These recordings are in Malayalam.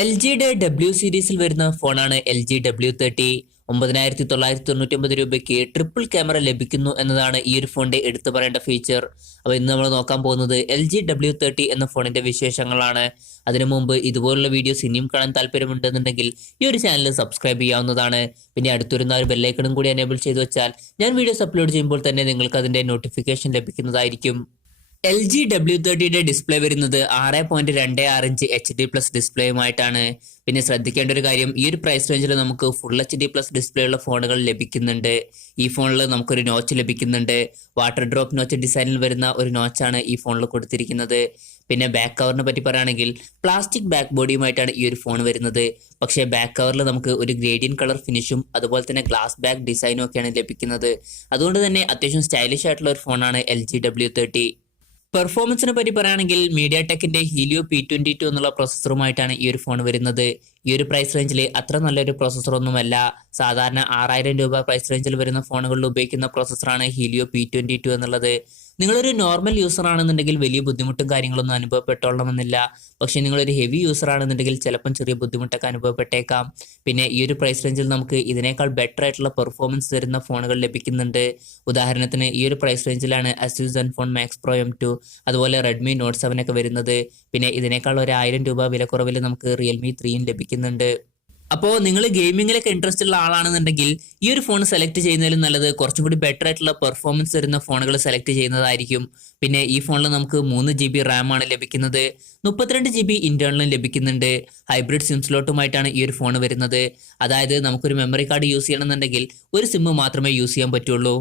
എൽ ജിയുടെ ഡബ്ല്യു സീരീസിൽ വരുന്ന ഫോണാണ് LG W30. 9999 രൂപയ്ക്ക് ട്രിപ്പിൾ ക്യാമറ ലഭിക്കുന്നു എന്നതാണ് ഈ ഒരു ഫോണിന്റെ എടുത്തു പറയേണ്ട ഫീച്ചർ. അപ്പോൾ ഇന്ന് നമ്മൾ നോക്കാൻ പോകുന്നത് LG W30 എന്ന ഫോണിന്റെ വിശേഷങ്ങളാണ്. അതിനു മുമ്പ് ഇതുപോലുള്ള വീഡിയോസ് ഇനിയും കാണാൻ താല്പര്യമുണ്ടെന്നുണ്ടെങ്കിൽ ഈ ഒരു ചാനൽ സബ്സ്ക്രൈബ് ചെയ്യാവുന്നതാണ്. പിന്നെ അടുത്തുവരുന്ന ഒരു ബെല്ലൈക്കണും കൂടി എനേബിൾ ചെയ്തു വെച്ചാൽ ഞാൻ വീഡിയോസ് അപ്ലോഡ് ചെയ്യുമ്പോൾ തന്നെ നിങ്ങൾക്ക് അതിന്റെ നോട്ടിഫിക്കേഷൻ ലഭിക്കുന്നതായിരിക്കും. LG W30യുടെ ഡിസ്പ്ലേ വരുന്നത് 6.26 ഇഞ്ച് HD+ ഡിസ്പ്ലേയുമായിട്ടാണ്. പിന്നെ ശ്രദ്ധിക്കേണ്ട ഒരു കാര്യം, ഈ ഒരു പ്രൈസ് റേഞ്ചിൽ നമുക്ക് ഫുൾ HD+ ഡിസ്പ്ലേ ഉള്ള ഫോണുകൾ ലഭിക്കുന്നുണ്ട്. ഈ ഫോണിൽ നമുക്കൊരു നോച്ച് ലഭിക്കുന്നുണ്ട്. വാട്ടർ ഡ്രോപ്പ് നോച്ച് ഡിസൈനിൽ വരുന്ന ഒരു നോച്ചാണ് ഈ ഫോണിൽ കൊടുത്തിരിക്കുന്നത്. പിന്നെ ബാക്ക് കവറിനെ പറ്റി പറയുകയാണെങ്കിൽ പ്ലാസ്റ്റിക് ബാക്ക് ബോഡിയുമായിട്ടാണ് ഈ ഒരു ഫോൺ വരുന്നത്. പക്ഷേ ബാക്ക് കവറിൽ നമുക്ക് ഒരു ഗ്രേഡിയൻ കളർ ഫിനിഷും അതുപോലെ തന്നെ ഗ്ലാസ് ബാക്ക് ഡിസൈനും ഒക്കെയാണ് ലഭിക്കുന്നത്. അതുകൊണ്ട് തന്നെ അത്യാവശ്യം സ്റ്റൈലിഷ് ആയിട്ടുള്ള ഒരു ഫോണാണ് LG W30. പെർഫോമൻസിനെ പറ്റി പറയുകയാണെങ്കിൽ MediaTekന്റെ Helio P22 എന്നുള്ള പ്രൊസസ്സറുമായിട്ടാണ് ഈ ഒരു ഫോൺ വരുന്നത്. ഈ ഒരു പ്രൈസ് റേഞ്ചിൽ അത്ര നല്ലൊരു പ്രൊസസ്സർ ഒന്നുമല്ല. സാധാരണ 6000 രൂപ പ്രൈസ് റേഞ്ചിൽ വരുന്ന ഫോണുകളിൽ ഉപയോഗിക്കുന്ന പ്രൊസസ്സറാണ് Helio P22 എന്നുള്ളത്. നിങ്ങളൊരു നോർമൽ യൂസർ ആണെന്നുണ്ടെങ്കിൽ വലിയ ബുദ്ധിമുട്ടും കാര്യങ്ങളൊന്നും അനുഭവപ്പെട്ടോളണമെന്നില്ല. പക്ഷെ നിങ്ങളൊരു ഹെവി യൂസർ ആണെന്നുണ്ടെങ്കിൽ ചിലപ്പം ചെറിയ ബുദ്ധിമുട്ടൊക്കെ അനുഭവപ്പെട്ടേക്കാം. പിന്നെ ഈ ഒരു പ്രൈസ് റേഞ്ചിൽ നമുക്ക് ഇതിനേക്കാൾ ബെറ്റർ ആയിട്ടുള്ള പെർഫോമൻസ് തരുന്ന ഫോണുകൾ ലഭിക്കുന്നുണ്ട്. ഉദാഹരണത്തിന് ഈ ഒരു പ്രൈസ് റേഞ്ചിലാണ് Asus ZenFone Max Pro M2 അതുപോലെ Redmi Note 7 ഒക്കെ വരുന്നത്. പിന്നെ ഇതിനേക്കാൾ 1000 രൂപ വിലക്കുറവിൽ നമുക്ക് Realme 3 ലഭിക്കുന്നുണ്ട്. അപ്പോൾ നിങ്ങൾ ഗെയിമിങ്ങിലൊക്കെ ഇൻട്രസ്റ്റ് ഉള്ള ആളാണെന്നുണ്ടെങ്കിൽ ഈ ഒരു ഫോൺ സെലക്ട് ചെയ്യുന്നതിലും നല്ലത് കുറച്ചും കൂടി ബെറ്റർ ആയിട്ടുള്ള പെർഫോമൻസ് വരുന്ന ഫോണുകൾ സെലക്ട് ചെയ്യുന്നതായിരിക്കും. പിന്നെ ഈ ഫോണിൽ നമുക്ക് 3GB RAM ആണ് ലഭിക്കുന്നത്. 32GB ഇന്റേണലും ലഭിക്കുന്നുണ്ട്. ഹൈബ്രിഡ് സിം സ്ലോട്ടുമായിട്ടാണ് ഈ ഒരു ഫോൺ വരുന്നത്. അതായത് നമുക്കൊരു മെമ്മറി കാർഡ് യൂസ് ചെയ്യണമെന്നുണ്ടെങ്കിൽ ഒരു സിം മാത്രമേ യൂസ് ചെയ്യാൻ പറ്റുള്ളൂ.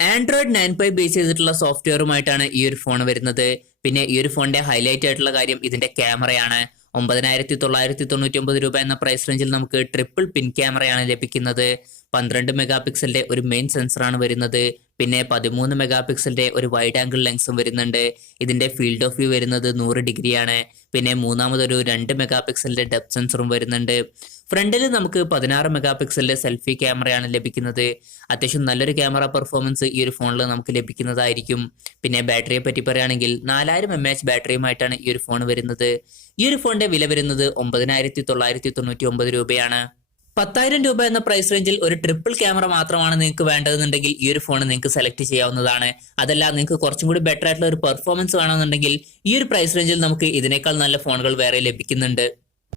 Android 9 ബേസ് ചെയ്തിട്ടുള്ള സോഫ്റ്റ്വെയറുമായിട്ടാണ് ഈ ഒരു ഫോൺ വരുന്നത്. പിന്നെ ഈ ഒരു ഫോണിന്റെ ഹൈലൈറ്റ് ആയിട്ടുള്ള കാര്യം ഇതിന്റെ ക്യാമറയാണ്. 9999 രൂപ എന്ന പ്രൈസ് റേഞ്ചിൽ നമുക്ക് ട്രിപ്പിൾ പിൻ ക്യാമറയാണ് ലഭിക്കുന്നത്. 12 മെഗാ പിക്സലിന്റെ ഒരു മെയിൻ സെൻസറാണ് വരുന്നത്. പിന്നെ 13 മെഗാ പിക്സലിന്റെ ഒരു വൈഡ് ആംഗിൾ ലെൻസും വരുന്നുണ്ട്. ഇതിന്റെ ഫീൽഡ് ഓഫ് വ്യൂ വരുന്നത് 100 ഡിഗ്രിയാണ്. പിന്നെ മൂന്നാമതൊരു 2 മെഗാ പിക്സലിന്റെ ഡെപ്ത് സെൻസറും വരുന്നുണ്ട്. ഫ്രണ്ടിൽ നമുക്ക് 16 മെഗാ പിക്സലിന്റെ സെൽഫി ക്യാമറയാണ് ലഭിക്കുന്നത്. അത്യാവശ്യം നല്ലൊരു ക്യാമറ പെർഫോമൻസ് ഈ ഒരു ഫോണിൽ നമുക്ക് ലഭിക്കുന്നതായിരിക്കും. പിന്നെ ബാറ്ററിയെ പറ്റി പറയുകയാണെങ്കിൽ 4000 mAh ബാറ്ററിയുമായിട്ടാണ് ഈ ഒരു ഫോൺ വരുന്നത്. ഈ ഒരു ഫോണിന്റെ വില വരുന്നത് 9999 രൂപയാണ്. 10,000 രൂപ എന്ന പ്രൈസ് റേഞ്ചിൽ ഒരു ട്രിപ്പിൾ ക്യാമറ മാത്രമാണ് നിങ്ങൾക്ക് വേണ്ടതെന്നുണ്ടെങ്കിൽ ഈ ഒരു ഫോൺ നിങ്ങൾക്ക് സെലക്ട് ചെയ്യാവുന്നതാണ്. അതല്ല, നിങ്ങൾക്ക് കുറച്ചും കൂടി ബെറ്റർ ആയിട്ടുള്ള ഒരു പെർഫോമൻസ് വേണമെന്നുണ്ടെങ്കിൽ ഈ ഒരു പ്രൈസ് റേഞ്ചിൽ നമുക്ക് ഇതിനേക്കാൾ നല്ല ഫോണുകൾ വേറെ ലഭിക്കുന്നുണ്ട്.